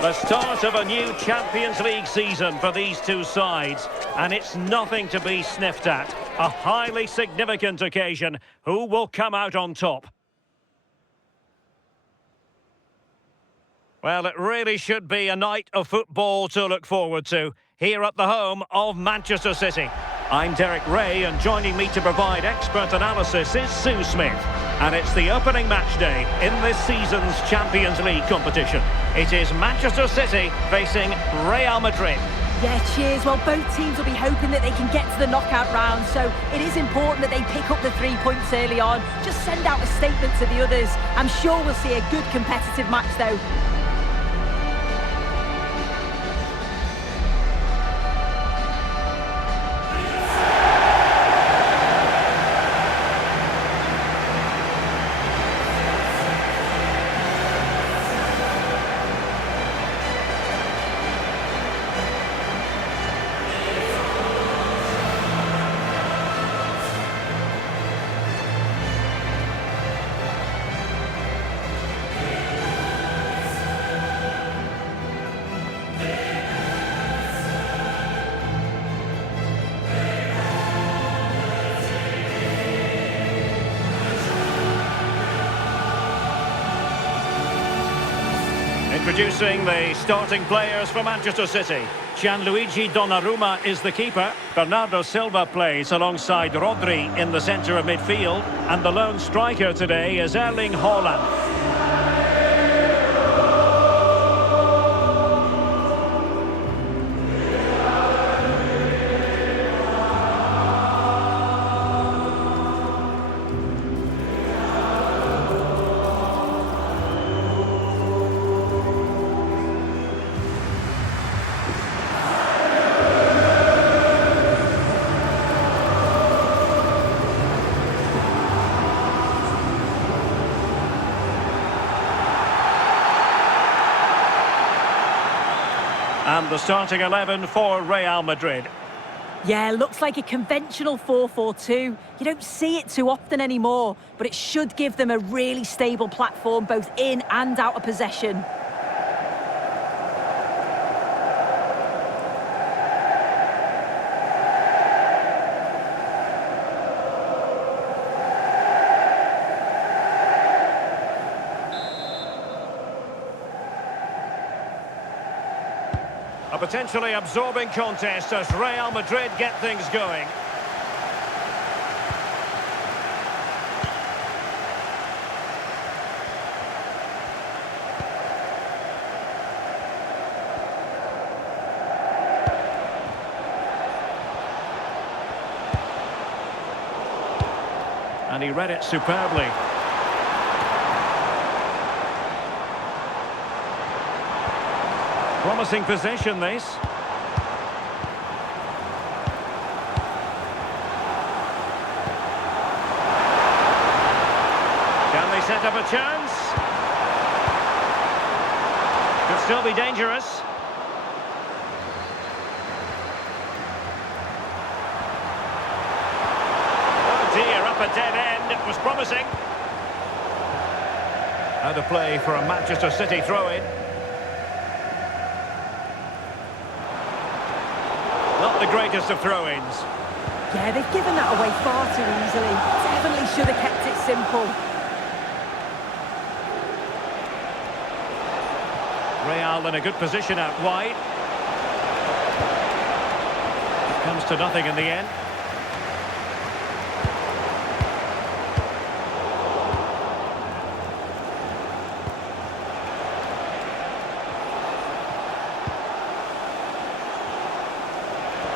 The start of a new Champions League season for these two sides, and it's nothing to be sniffed at. A highly significant occasion. Who will come out on top? Well, it really should be a night of football to look forward to, here at the home of Manchester City. I'm Derek Ray, and joining me to provide expert analysis is Sue Smith. And it's the opening match day in this season's Champions League competition. It is Manchester City facing Real Madrid. Yeah, cheers. Well, both teams will be hoping that they can get to the knockout round, so it is important that they pick up the 3 points early on. Just send out a statement to the others. I'm sure we'll see a good competitive match, though. Introducing the starting players for Manchester City. Gianluigi Donnarumma is the keeper. Bernardo Silva plays alongside Rodri in the centre of midfield. And the lone striker today is Erling Haaland. And the starting 11 for Real Madrid. Yeah, looks like a conventional 4-4-2. You don't see it too often anymore, but it should give them a really stable platform both in and out of possession. A potentially absorbing contest as Real Madrid get things going. And he read it superbly. Promising possession, this. Can they set up a chance? Could still be dangerous. Oh dear, up a dead end. It was promising. Out of play for a Manchester City throw-in. Not the greatest of throw-ins. Yeah, they've given that away far too easily. Definitely should have kept it simple. Real in a good position out wide. It comes to nothing in the end.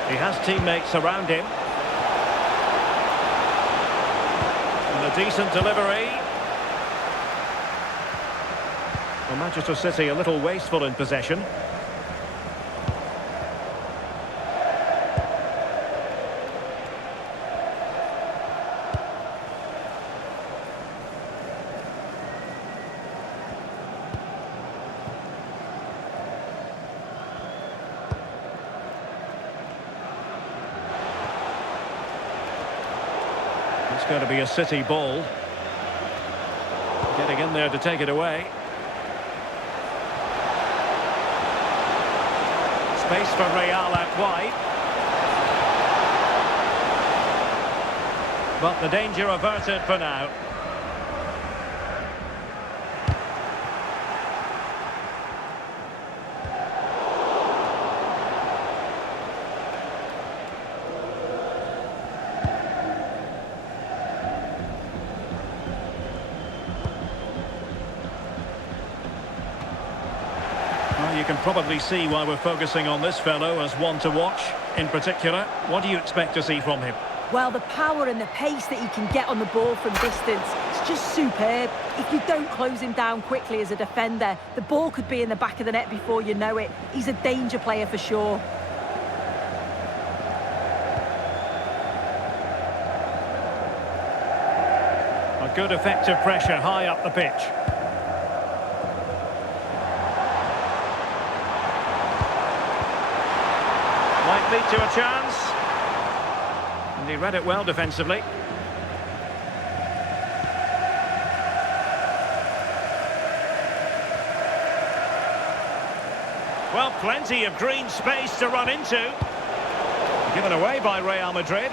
He has teammates around him. And a decent delivery. Well, Manchester City a little wasteful in possession. It's going to be a City ball. Getting in there to take it away. Space for Real out wide. But the danger averted for now. Well, you can probably see why we're focusing on this fellow as one to watch in particular. What do you expect to see from him? Well, the power and the pace that he can get on the ball from distance, it's just superb. If you don't close him down quickly as a defender, the ball could be in the back of the net before you know it. He's a danger player for sure. A good effective pressure high up the pitch. Might lead to a chance. And he read it well defensively. Well, plenty of green space to run into. Given away by Real Madrid.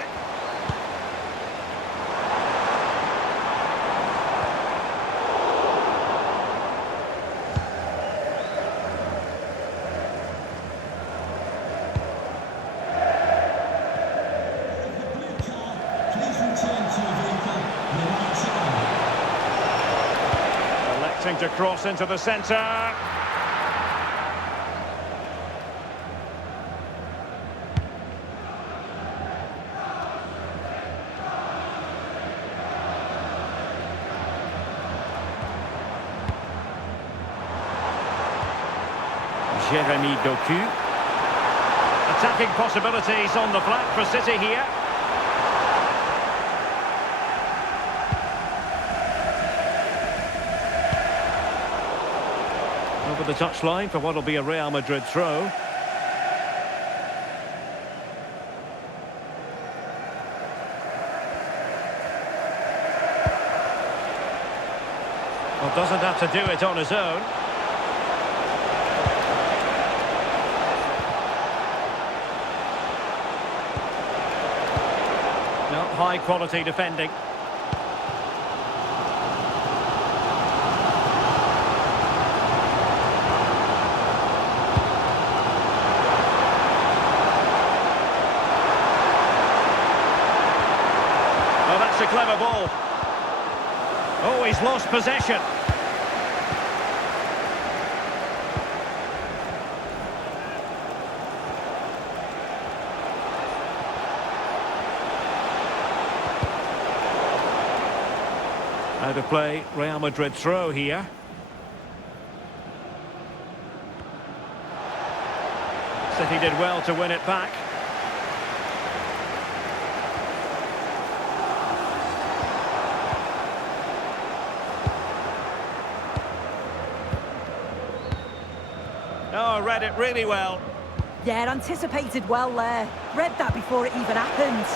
Electing to cross into the centre. Jeremy Doku. Attacking possibilities on the flank for City here. Over the touchline for what will be a Real Madrid throw. Well, doesn't have to do it on his own. No, high quality defending. Oh, that's a clever ball. Oh, he's lost possession. Out of play, Real Madrid throw here. City did well to win it back. Oh, read it really well. Yeah, anticipated well there. Read that before it even happened.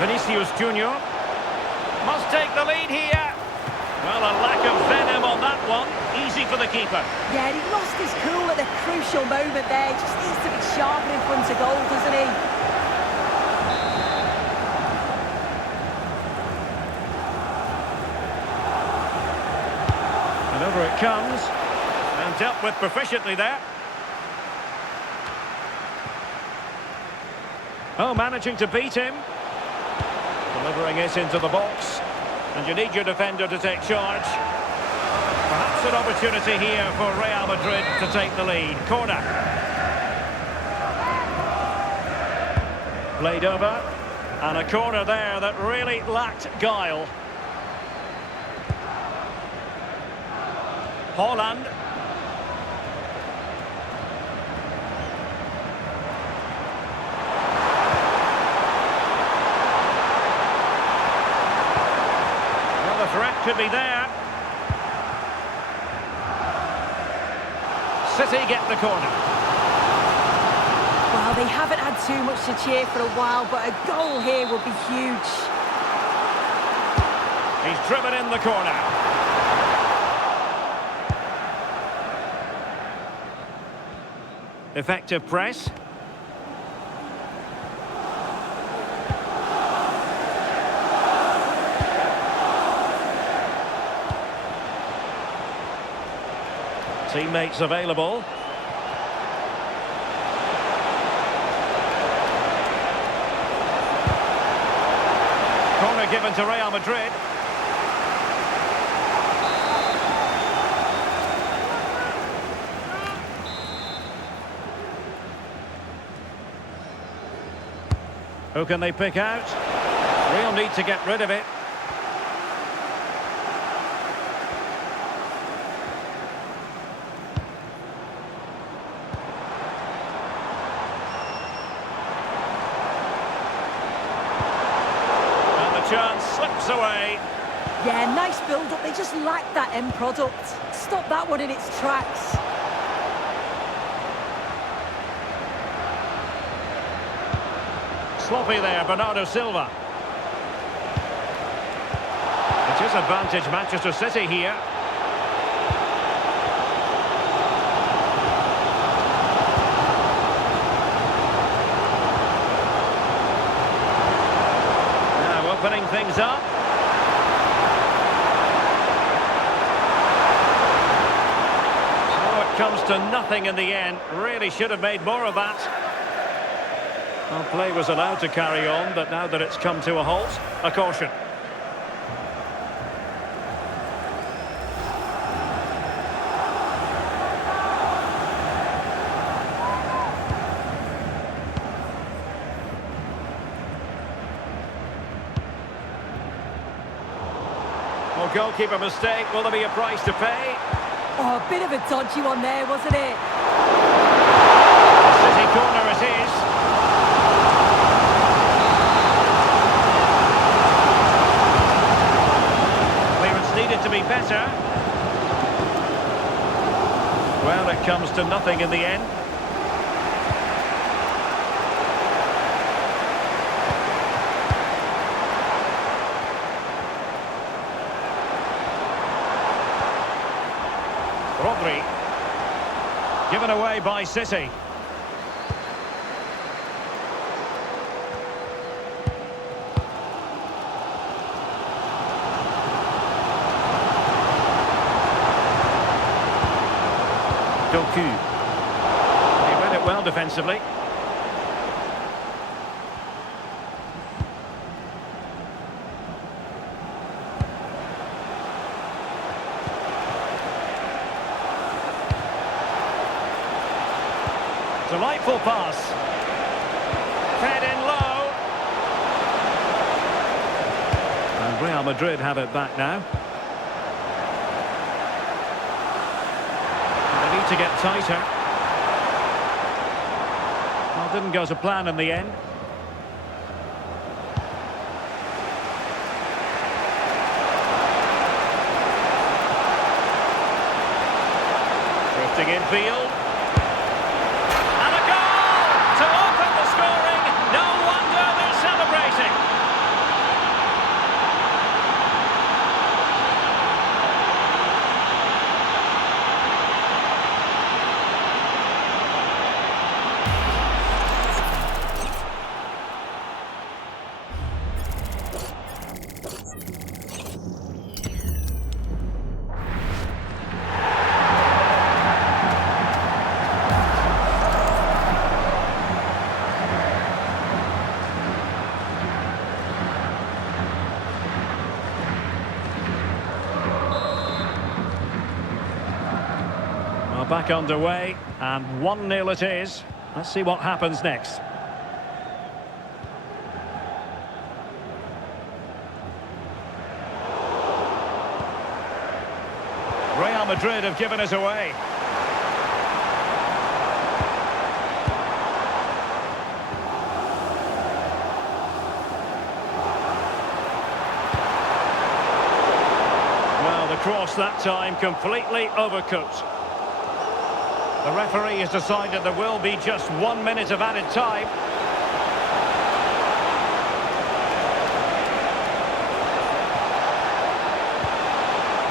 Vinicius Junior must take the lead here. Well, a lack of venom on that one. Easy for the keeper. Yeah, he lost his cool at the crucial moment there. He just needs to be sharper in front of goal, doesn't he? And over it comes. And dealt with proficiently there. Oh, managing to beat him. Delivering it into the box. And you need your defender to take charge. Perhaps an opportunity here for Real Madrid to take the lead. Corner. Played over. And a corner there that really lacked guile. Haaland. Threat could be there. City get the corner. Well, they haven't had too much to cheer for a while, but a goal here would be huge. He's driven in the corner. Effective press. Teammates available. Corner given to Real Madrid. Who can they pick out? Real need to get rid of it. Chance slips away. Yeah, nice build-up. They just lack that end product. Stop that one in its tracks. Sloppy there, Bernardo Silva. It is advantage Manchester City here. Opening things up. Oh, it comes to nothing in the end. Really should have made more of that. Well, play was allowed to carry on, but now that it's come to a halt, a caution. Well, goalkeeper mistake. Will there be a price to pay? Oh, a bit of a dodgy one there, wasn't it? City corner it is. Clearance needed to be better. Well, it comes to nothing in the end. Rodri. Given away by City. Doku. He read it well defensively. Delightful pass. Fed in low. And Real Madrid have it back now. They need to get tighter. Well, didn't go to plan in the end. Drifting infield. Back underway, and 1-0 it is. Let's see what happens next. Real Madrid have given it away. Well, the cross that time completely overcooked. The referee has decided there will be just 1 minute of added time.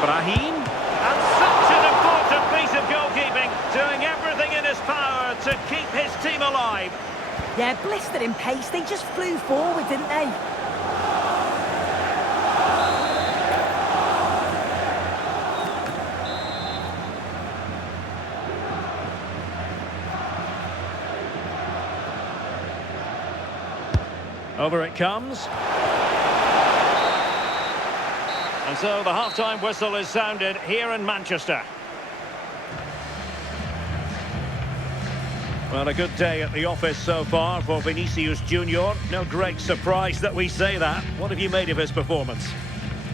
Brahim. And such an important piece of goalkeeping, doing everything in his power to keep Yeah, blistered in pace. They just flew forward, didn't they? Over it comes. And so the half-time whistle is sounded here in Manchester. Well, a good day at the office so far for Vinicius Junior. No great surprise that we say that. What have you made of his performance?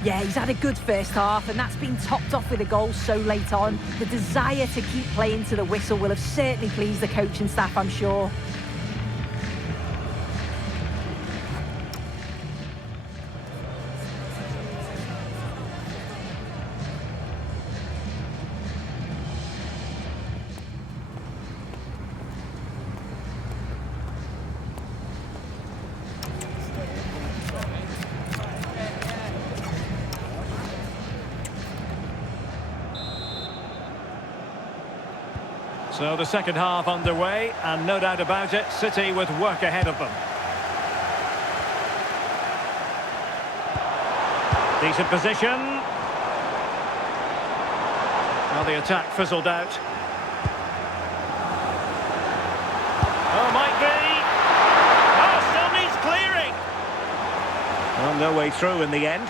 Yeah, he's had a good first half, and that's been topped off with a goal so late on. The desire to keep playing to the whistle will have certainly pleased the coaching staff, I'm sure. So the second half underway, and no doubt about it, City with work ahead of them. Decent position. Well, the attack fizzled out. Oh, might be. Oh, still needs clearing. Well, no way through in the end.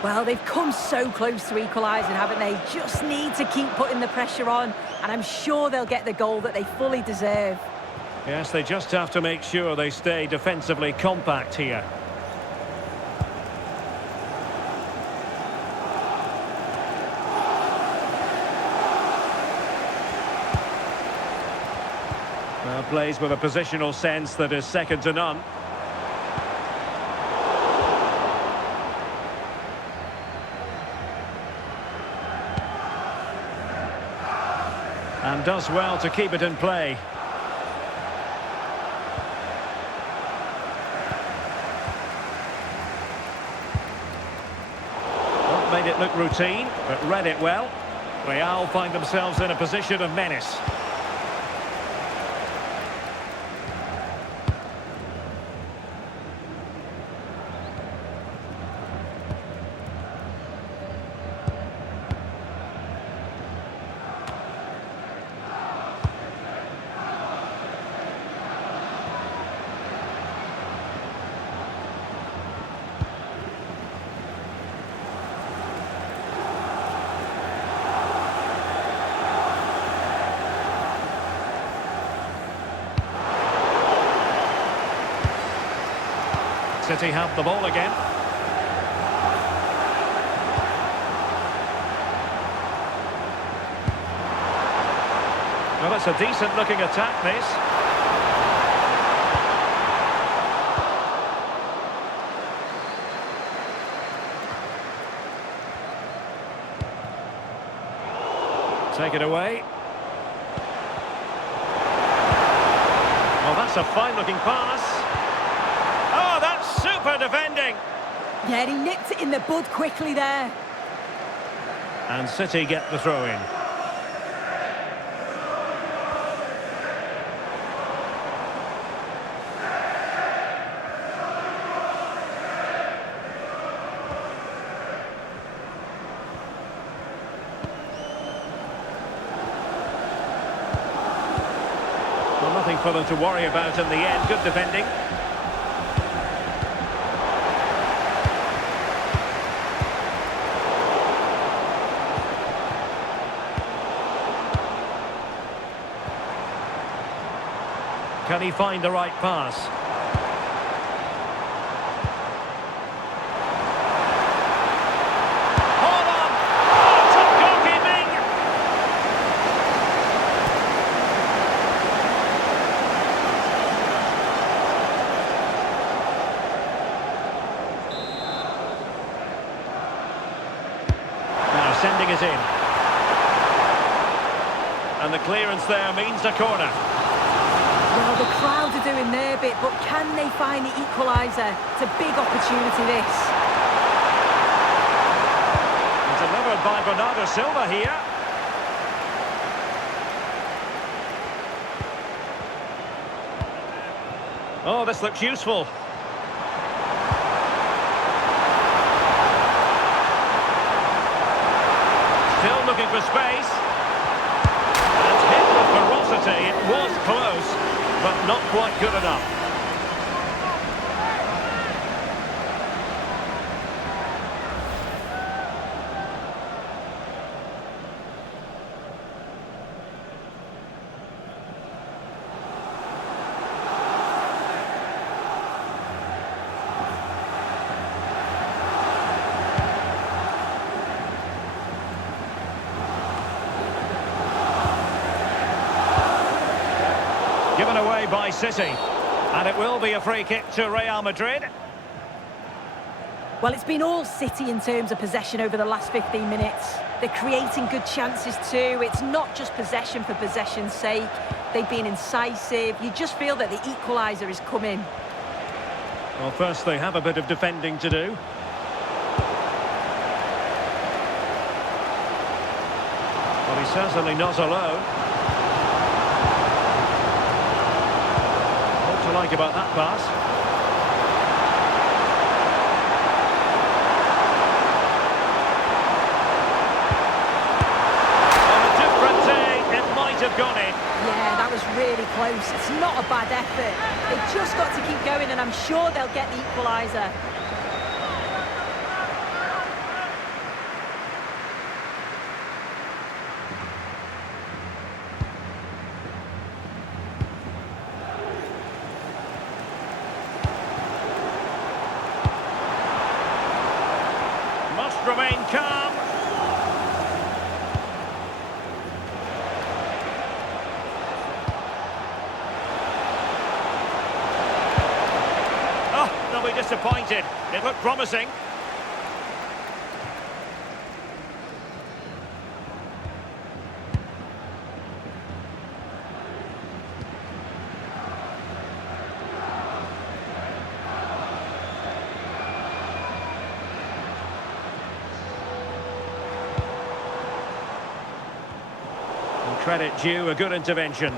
Well, they've come so close to equalising, haven't they? Just need to keep putting the pressure on, and I'm sure they'll get the goal that they fully deserve. Yes, they just have to make sure they stay defensively compact here. Well, plays with a positional sense that is second to none. And does well to keep it in play. Well, made it look routine, but read it well. Real find themselves in a position of menace. City have the ball again. Well, it's a decent looking attack, this. Take it away. Well, that's a fine looking pass. Oh, that's super defending. Yeah, he nipped it in the bud quickly there. And City get the throw in. Well, nothing for them to worry about in the end. Good defending. Can he find the right pass? Hold on! Oh, top goalkeeping! Now sending it in. And the clearance there means a corner. Well, the crowd are doing their bit, but can they find the equaliser? It's a big opportunity, this. And delivered by Bernardo Silva here. Oh, this looks useful. Still looking for space. And hit with ferocity. It was close, but not quite good enough. Given away by City. And it will be a free kick to Real Madrid. Well, it's been all City in terms of possession over the last 15 minutes. They're creating good chances too. It's not just possession for possession's sake. They've been incisive. You just feel that the equaliser is coming. Well, first they have a bit of defending to do. Well, he's certainly not alone. What do you like about that pass? On a different day, it might have gone in. Yeah, that was really close. It's not a bad effort. They've just got to keep going, and I'm sure they'll get the equaliser. Must remain calm. Oh, they'll be disappointed. It looked promising. Credit due, a good intervention.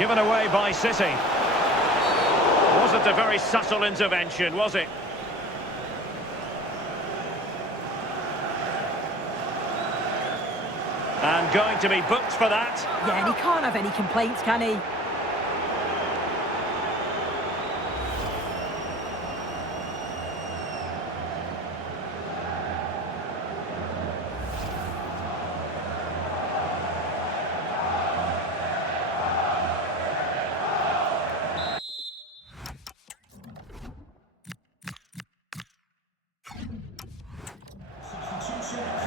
Given away by City. Wasn't a very subtle intervention, was it? And going to be booked for that. Yeah, and he can't have any complaints, can he?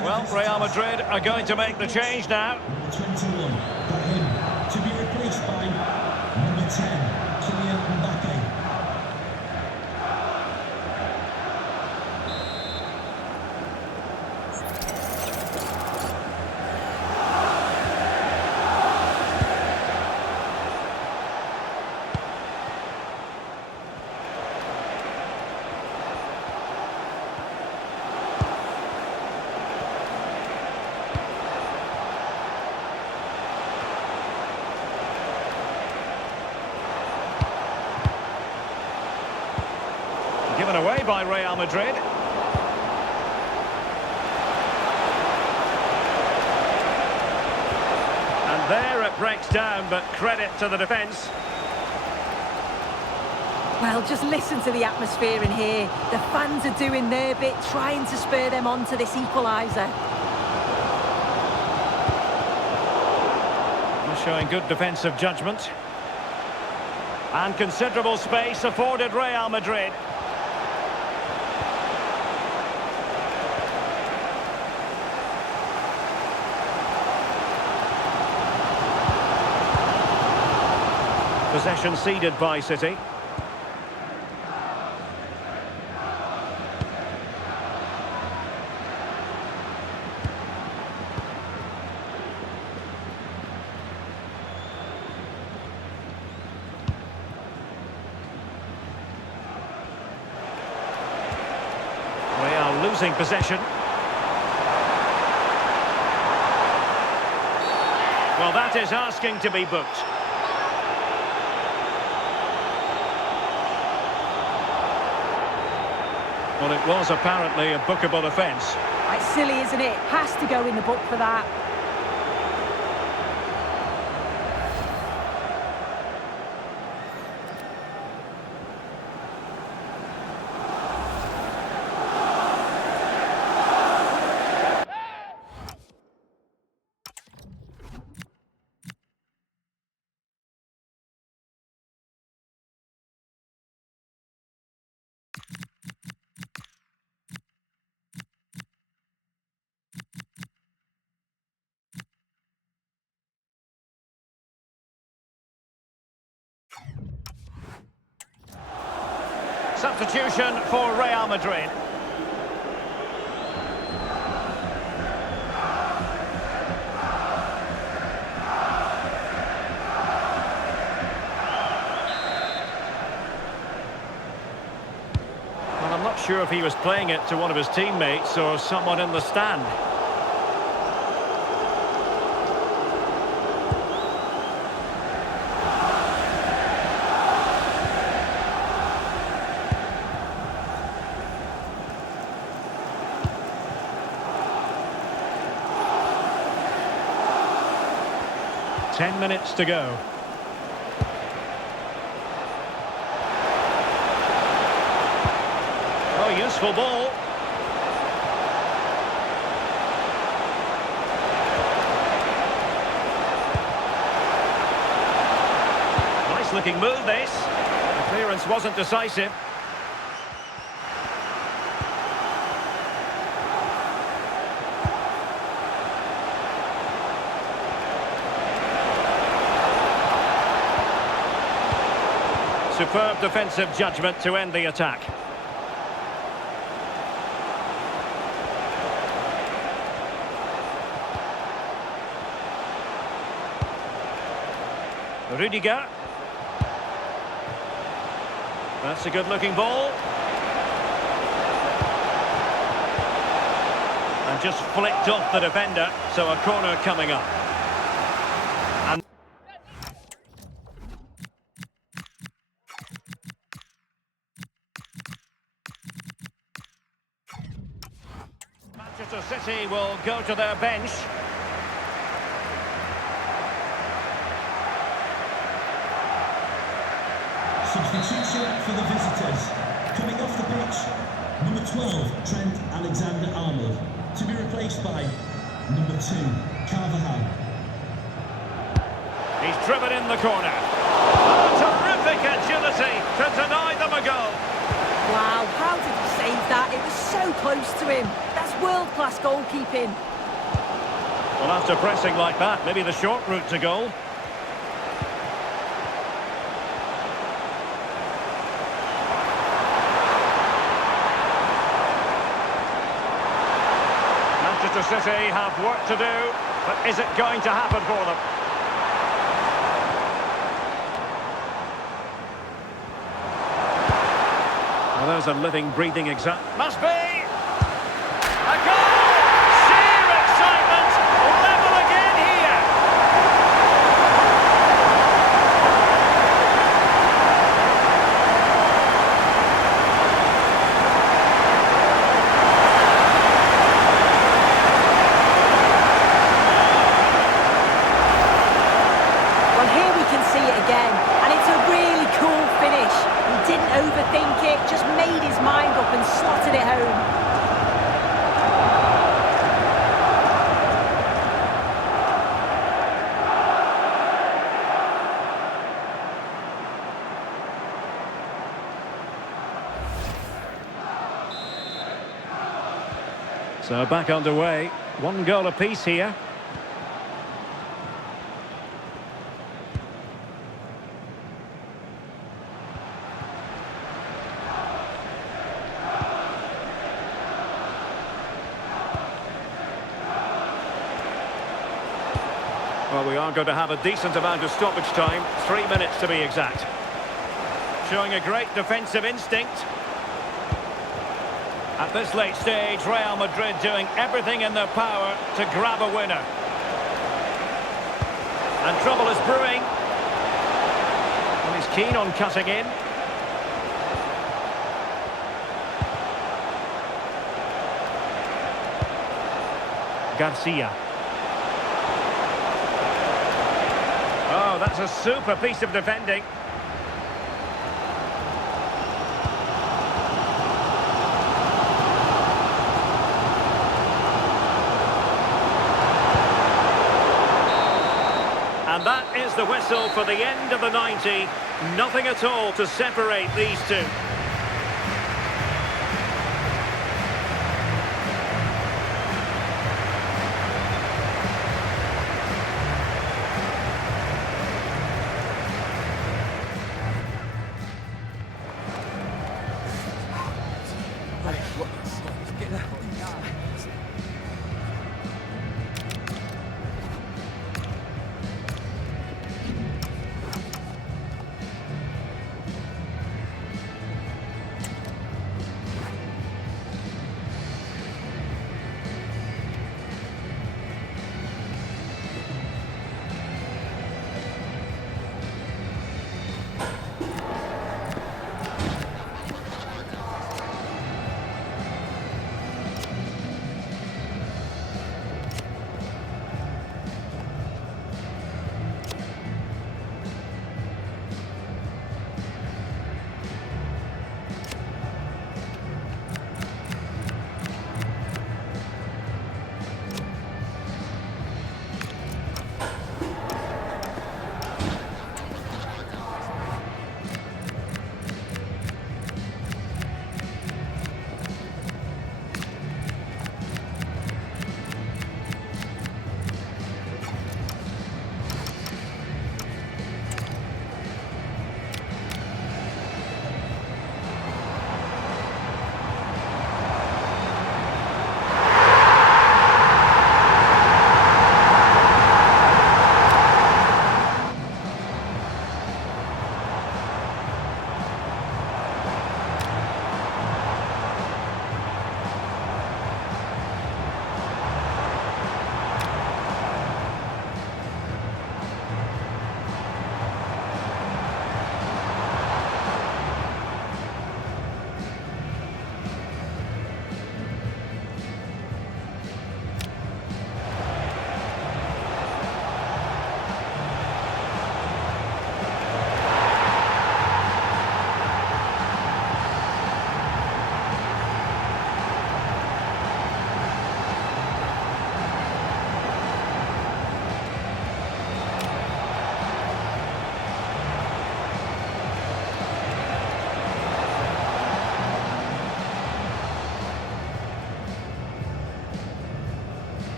Well, Real Madrid are going to make the change now. Number 21, Brahim, to be replaced by number 10, Kylian Mbappe. Given away by Real Madrid. And there it breaks down, but credit to the defence. Well, just listen to the atmosphere in here. The fans are doing their bit, trying to spur them on to this equaliser. Showing good defensive judgment. And considerable space afforded Real Madrid. Possession ceded by City. losing possession. Well, that is asking to be booked. Well, it was apparently a bookable offence. It's silly, isn't it? Has to go in the book for that. Substitution for Real Madrid. Well, I'm not sure if he was playing it to one of his teammates or someone in the stand. Ten minutes to go. Oh, useful ball. Nice looking move, this. The clearance wasn't decisive. Superb defensive judgment to end the attack. Rudiger. That's a good-looking ball. And just flicked off the defender, so a corner coming up. And Manchester City will go to their bench. Substitution for the visitors. Coming off the pitch, number 12, Trent Alexander-Arnold, to be replaced by number 2, Carvajal. He's driven in the corner. Oh, terrific agility to deny them a goal. Wow, how did he save that? It was so close to him. That's world-class goalkeeping. Well, after pressing like that, maybe the short route to goal. Manchester City have work to do, but is it going to happen for them? Well, there's a living, breathing example. Must be! A goal! Sheer excitement! Level again here! Well, here we can see it again, and it's a really cool finish. He didn't overthink it, just made his mind up and slotted it home. So back underway. One goal apiece here. Well, we are going to have a decent amount of stoppage time. 3 minutes to be exact. Showing a great defensive instinct. At this late stage, Real Madrid doing everything in their power to grab a winner. And trouble is brewing. And he's keen on cutting in. Garcia. Oh, that's a super piece of defending. And that is the whistle for the end of the 90. Nothing at all to separate these two.